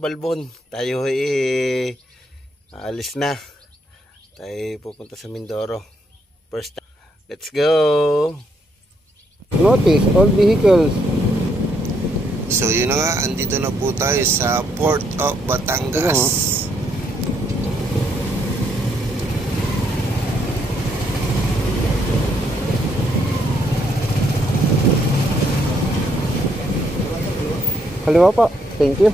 kabalbon, tayo aalis na. Tayo pupunta sa Mindoro. First time. Let's go! Notice all vehicles. So yun na nga, andito na po tayo sa Port of Batangas. Kaliwa po. Thank you.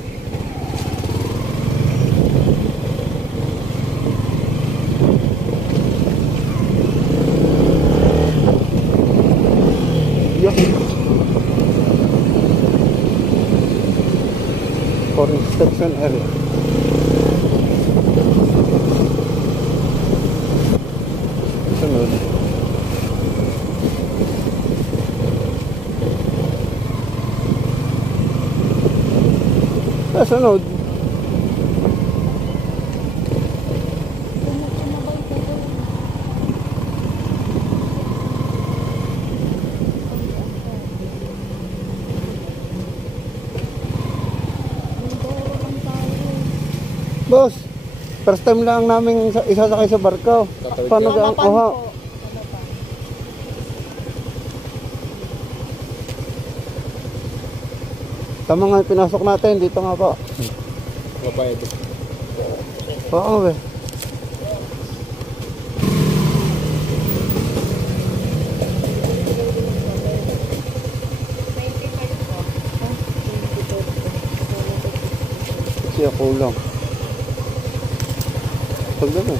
For inspection area. Sunod. Sunod. Boss, first time lang namin isasakay sa barko. Paano ga ang kuha? Tama nga pinasok natin, dito nga po. Mabayad. Oo ba? Siya kulang. Pagdala.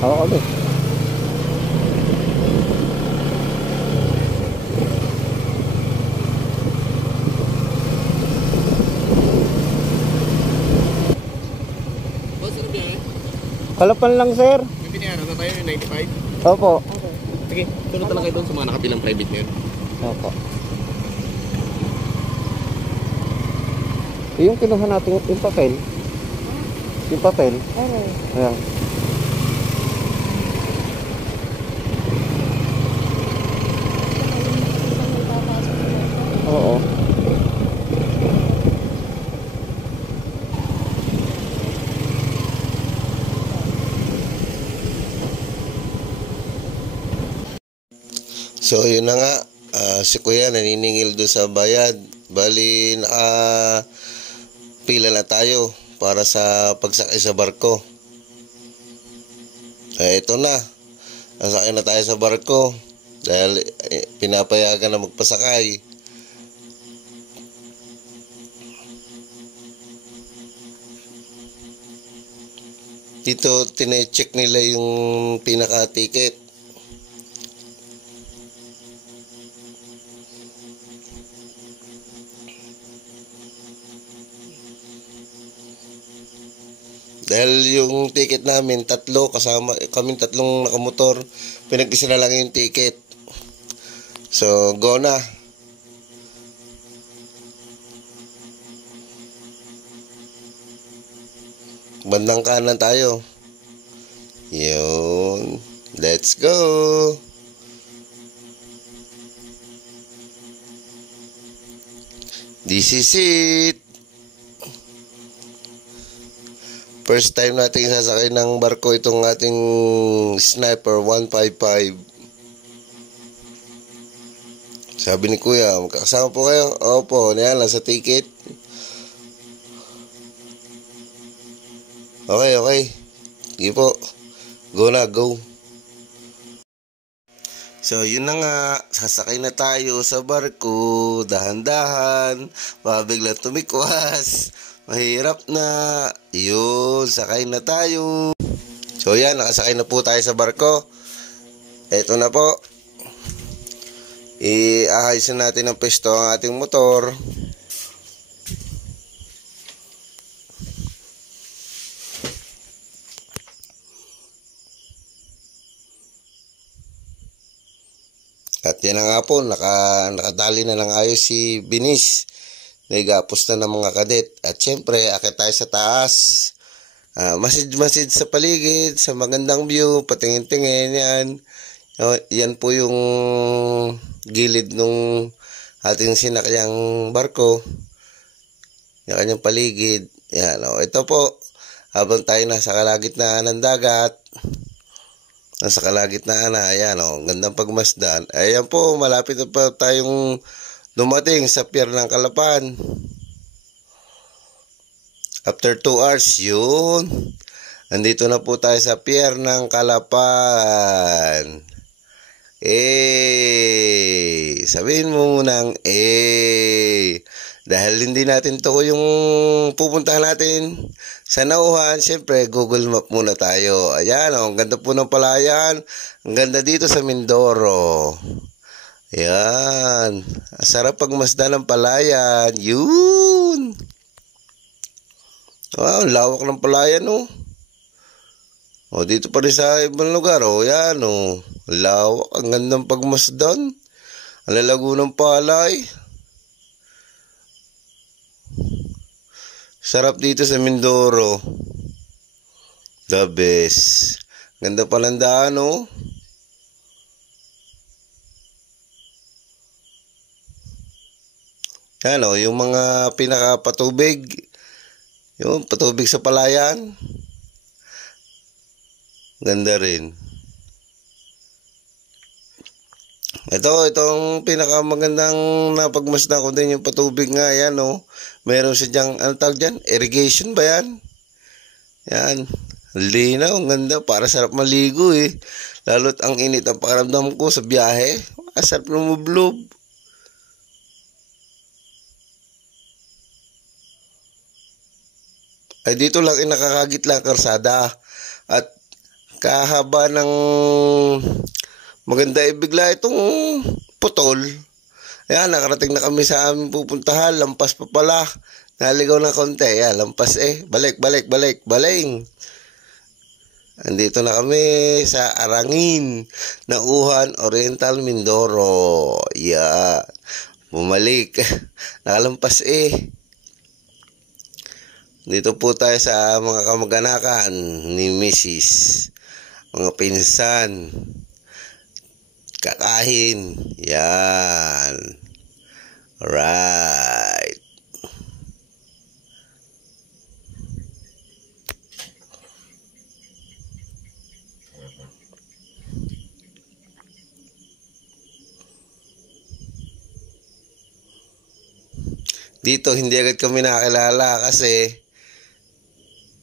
Ako ulit. Kalapan lang, sir. May binayaran na tayo yung 95? Opo. Okay. Sige, tulad na lang kayo doon sa mga nakabilang private ngayon. Opo. Yung kinuha natin yung papel. Yung papel. Okay. Ayan. Oo. So yun na nga, si Kuya naniningil doon sa bayad. Bali pila na tayo para sa pagsakay sa barko. Ito na, nasakay na tayo sa barko dahil pinapayagan na magpasakay. Dito tine-check nila yung pinaka-ticket. Dahil yung ticket namin, tatlo, kasama kaming tatlong nakamotor, pinag-isa na lang yung ticket. So, go na. Bandang kanan tayo. Yun. Let's go. This is it. First time natin sasakay ng barko itong ating Sniper 155. Sabi ni Kuya, magkakasama po kayo? Opo, niyan lang sa ticket. Okay. Sige po. Go na, go. So, yun na nga. Sasakay na tayo sa barko. Dahan-dahan. Baka biglang tumikwas. Mahirap na. Yun, sakay na tayo. So yan, nakasakay na po tayo sa barko. Eto na po. Iahayusin natin ng pesto ang ating motor. At yan na nga po, nakadali na ng ayos si Binis. Nagapos na ng mga kadet. At syempre, akit tayo sa taas. Masid-masid sa paligid, sa magandang view, patingin-tingin yan. Yan po yung gilid nung ating sinakyang barko. Yung kanyang paligid. Yan, ito po, habang tayo nasa kalagitnaan ng dagat, nasa kalagitnaan na, ayan, gandang pagmasdan. Ayan po, malapit na pa tayong dumating sa pier ng Calapan. After 2 hours, yun. Andito na po tayo sa pier ng Calapan. Sabihin mo munang dahil hindi natin to yung pupuntahan natin sa Nauhan, syempre Google Map muna tayo. Ayan, ang ganda po ng palayan. Ang ganda dito sa Mindoro. Ayan, sarap pagmasdan ng palayan. Yun. Wow, lawak ng palayan, dito pa rin sa ibang lugar, yan, lawak, ang gandang pagmasdan. Ang lalago ng palay. Sarap dito sa Mindoro. The best. Ganda pa ng daan, Yan, yung mga pinakapatubig. Yung patubig sa palayan. Ganda rin. Itong pinakamagandang napagmasdan ko din yung patubig nga, yan, Meron siya diyang, ano tawag dyan? Irrigation ba yan? Yan. Linaw, ang ganda. Para sarap maligo, Lalo't ang init ang pakiramdam ko sa biyahe. Sarap lumublob. Ay, dito lang nakakagit lang karsada. At kahaba ng maganda ibigla itong putol. Ayan, nakarating na kami sa aming pupuntahan. Lampas pa pala. Naligaw na konti. Ayan, lampas Balik. Andito na kami sa Arangin, Nauhan, Oriental, Mindoro. Ayan. Bumalik. Nakalampas Dito po tayo sa mga kamag-anakan ni Mrs. Mga pinsan. Kakain. Yan. Alright. Dito hindi agad kami nakakilala kasi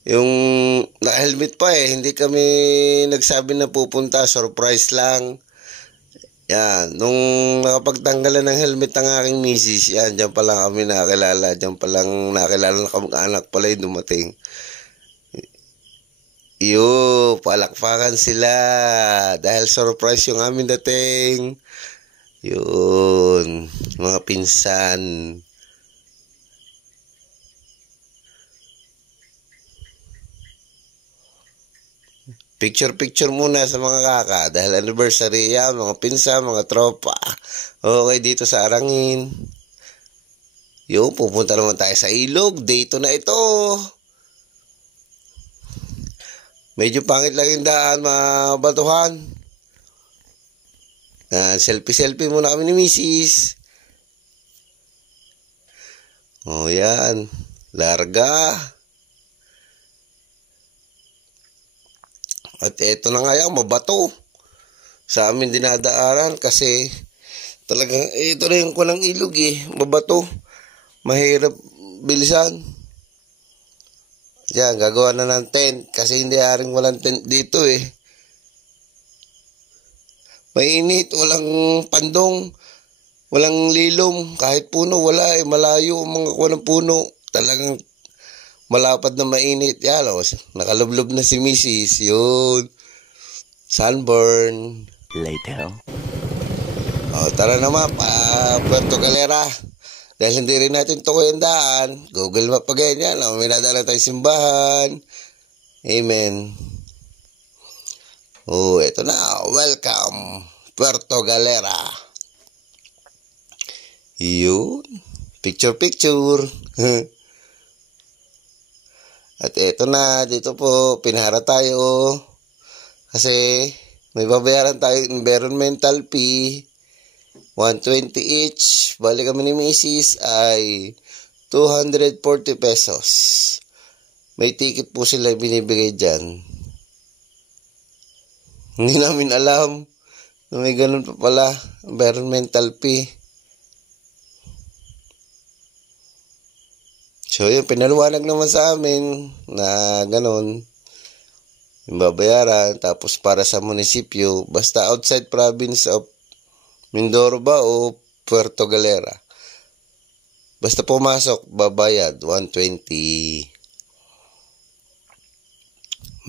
yung naka-helmet pa hindi kami nagsabi na pupunta, surprise lang. Yan, nung nakapagtanggalan ng helmet ang aking misis, yan, dyan pa lang kami nakakilala, dyan pa lang nakakilala na kamag-anak pala yung dumating. Palakpakan sila dahil surprise yung aming dating. Yun, mga pinsan. Picture muna sa mga kaka dahil anniversary yan, mga pinsa, mga tropa. Okay, dito sa Arangin. Pupunta naman tayo sa ilog. Dito na ito. Medyo pangit lang yung daan, mabatuhan. Selfie muna kami ni Mrs. Yan. Larga. At ito na nga yan, mabato. Sa amin dinadaaran kasi talagang ito na yung kulang ilog mabato. Mahirap bilisan. Yan, gagawa na ng tent kasi hindi aring walang tent dito Mainit, walang pandong, walang lilom, kahit puno wala malayo ang mga kuha ng puno. Talagang malapad na mainit. Yan, nakalublob na si Mrs. Yun. Sunburn. Later. Tara naman, Puerto Galera. Dahil hindi rin natin tukoy ang daan, Google Map pa ganyan. May nadala tayong simbahan. Amen. Ito na. Welcome, Puerto Galera. Yun. Picture. At eto na, dito po, pinahara tayo. Kasi may babayaran tayo environmental fee. 120 each. Bali kami ni Mrs. ay 240 pesos. May ticket po sila binibigay dyan. Hindi namin alam na may ganun pa pala, environmental fee. So yun, pinaliwanag naman sa amin na ganun yung babayaran. Tapos para sa munisipyo, basta outside province of Mindoro ba o Puerto Galera, basta pumasok, babayad 120.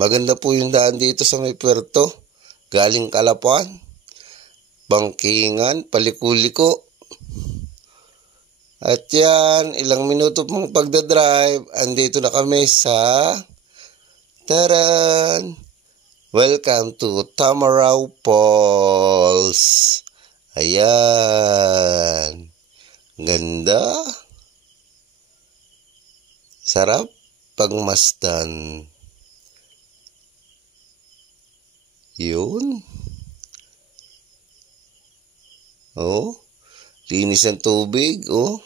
Maganda po yung daan dito sa may puerto. Galing Kalapuan, Bangkingan, Palikuliko. At yan, ilang minuto pong pagdadrive, andito na kami sa Taran. Welcome to Tamaraw Falls. Ayan. Ganda. Sarap pagmasdan. Yun. Oh, linis ng tubig, oh.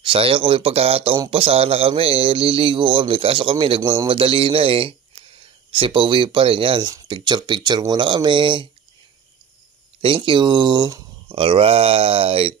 Sayang kung may pagkakataon pa sana kami, liligo kami. Kaso kami, nagmamadali na Kasi pauwi pa rin yan. Picture muna kami. Thank you. Alright.